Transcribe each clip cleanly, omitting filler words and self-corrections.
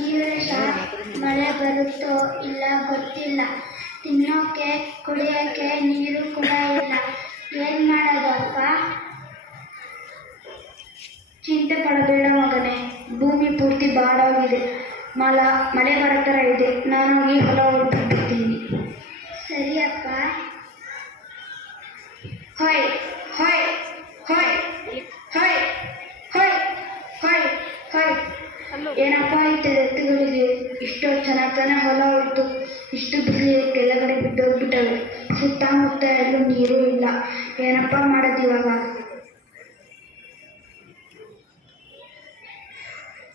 ಈ ವರ್ಷ ಮಳೆ ಬರುತ್ತೋ ಇಲ್ಲ ಗೊತ್ತಿಲ್ಲ. ತಿನ್ನೋಕೆ ಕುಡಿಯೋಕೆ ನೀರು ಕೂಡ ಇಲ್ಲ. ಏನ್ ಮಾಡೋದಪ್ಪ? ಚಿಂತೆ ಪಡಬೇಡ ಮಗನೇ, ಭೂಮಿ ಪೂರ್ತಿ ಬಾಡಾಗಿದೆ. ಮಳೆ ಬರೋ ಥರ ಇದೆ. ನಾನು ಹೋಗಿ ಹೊಲ ಹೊರಟಿರ್ತೀನಿ. ಸರಿಯಪ್ಪ. ಹೊಯ್ ಹೊಯ್ ಹೊಯ್ ಹೊಯ್ ಹೊಯ್ ಹೊಯ್ ಹೊಯ್. ಏನಪ್ಪ ಆಯ್ತು ಎತ್ತುಗಳಿಗೆ? ಇಷ್ಟೋ ಚೆನ್ನಾಗಿ ಹೊಲ ಹೊರತು ಇಷ್ಟು ಬಿಸಿಲು ಕೆಳಗಡೆ ಬಿಟ್ಟೋಗ್ಬಿಟ್ಟವೆ. ಸುತ್ತಮುತ್ತ ಎಲ್ಲೂ ನೀರು ಇಲ್ಲ. ಏನಪ್ಪ ಮಾಡೋದು ಇವಾಗ?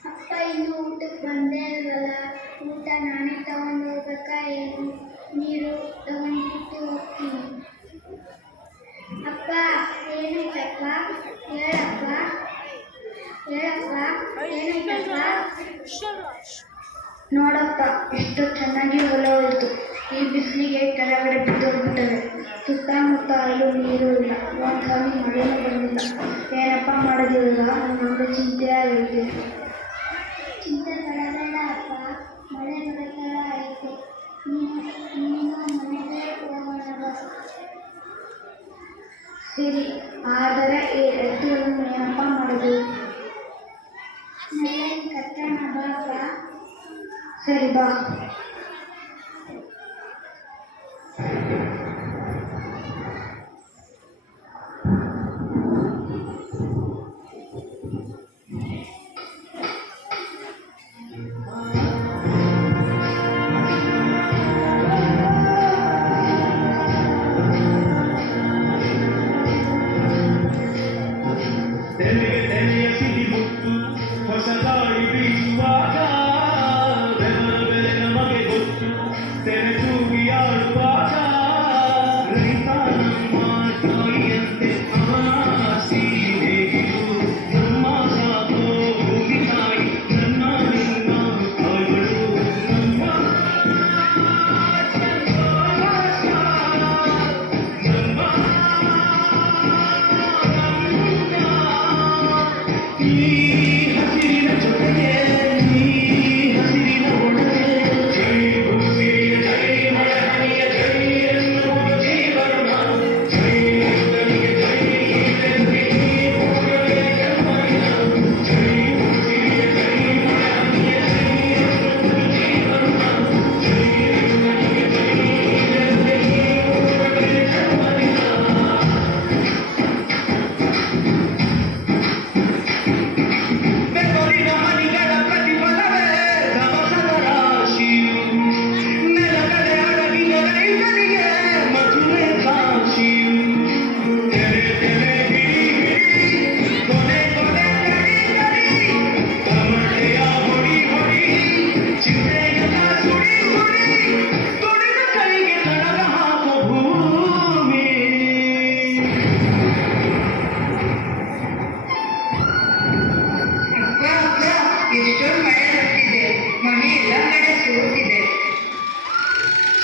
ಅಪ್ಪ ಇನ್ನು ಊಟಕ್ಕೆ ಬಂದೇ ಇಲ್ವಲ್ಲ. ಊಟ ನಾನೇ ತಗೊಂಡು ಹೋಗ್ಬೇಕಾ ಏನು? ನೀರು ತಗೊಂಡ್ಬಿಟ್ಟು ಹೋಗ್ತೀನಿ. ಅಪ್ಪ ಏನಾಯ್ತಪ್ಪ? ಹೇಳಪ್ಪ ಹೇಳಪ್ಪ, ಏನಾಯ್ತಪ್ಪ? ನೋಡಪ್ಪ, ಎಷ್ಟು ಚೆನ್ನಾಗಿ ಹೊಲ ಹೋಯ್ತು. ಈ ಬಿಸಿಲಿಗೆ ಕೆಳಗಡೆ ಬಿದ್ದೋಗ್ಬಿಟ್ಟವೆ. ಸುತ್ತಮುತ್ತ ಅಲ್ಲೂ ನೀರು ಇಲ್ಲ. ಒಂದು ಹನಿ ಮಳೆನೂ ಬಂದಿಲ್ಲ. ಏನಪ್ಪ ಮಾಡೋದು ಇವಾಗ? ನಮಗೆ ಚಿಂತೆ ಆಗೈತೆ. ಚಿಂತೆ ಪಡಬೇಡ ಅಪ್ಪ, ಮಳೆ ಬರೋ ಥರ ಐತೆ. ನೀನು ಮನೆಗೆ ಹೋಗೋಣ. ಸರಿ, ಆದರೆ ಈ ಎತ್ತುಗಳನ್ನು ಏನಪ್ಪ ಮಾಡೋದು? ನೆಲೆ ಕಟ್ಟೋಣ ಬಾಪ. ಸರಿ ಬಾ.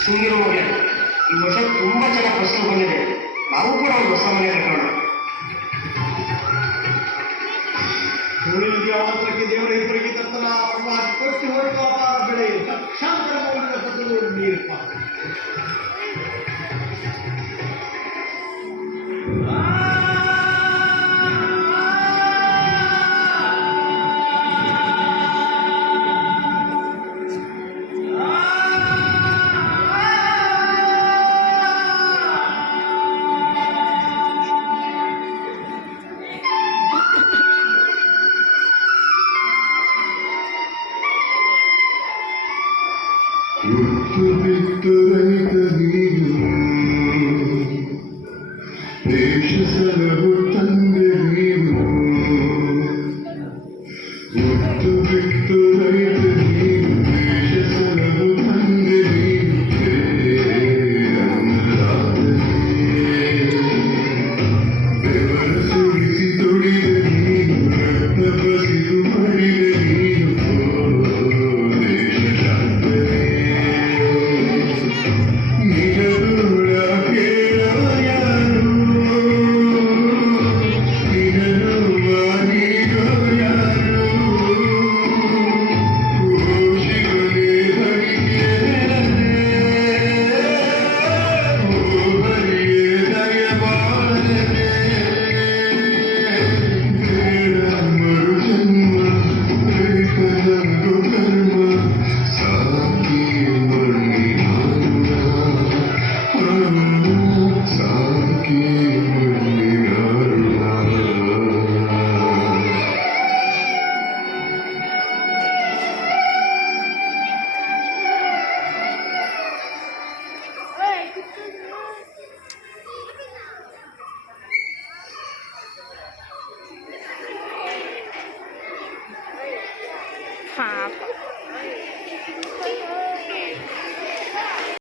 ಸುಂದಿರೋ ಮನೆ, ಈ ವರ್ಷ ತುಂಬಾ ಚೆನ್ನಾಗಿ ಫಸಲು ಬಂದಿದೆ. ನಾವು ಕೂಡ ಒಂದು ಹೊಸ ಮನೆ ಕಟ್ಟೋಣ. ದೇವರ ಇಬ್ಬರಿಗೆ ತಪ್ಪಲ ಕೊಟ್ಟು ಹೋಗುವ ಬೆಳೆ ಲಕ್ಷಾಂತರ ಮೌಲ್ಯದ ನೀರು. ದೇಶ ಸಲಹುತ್ತ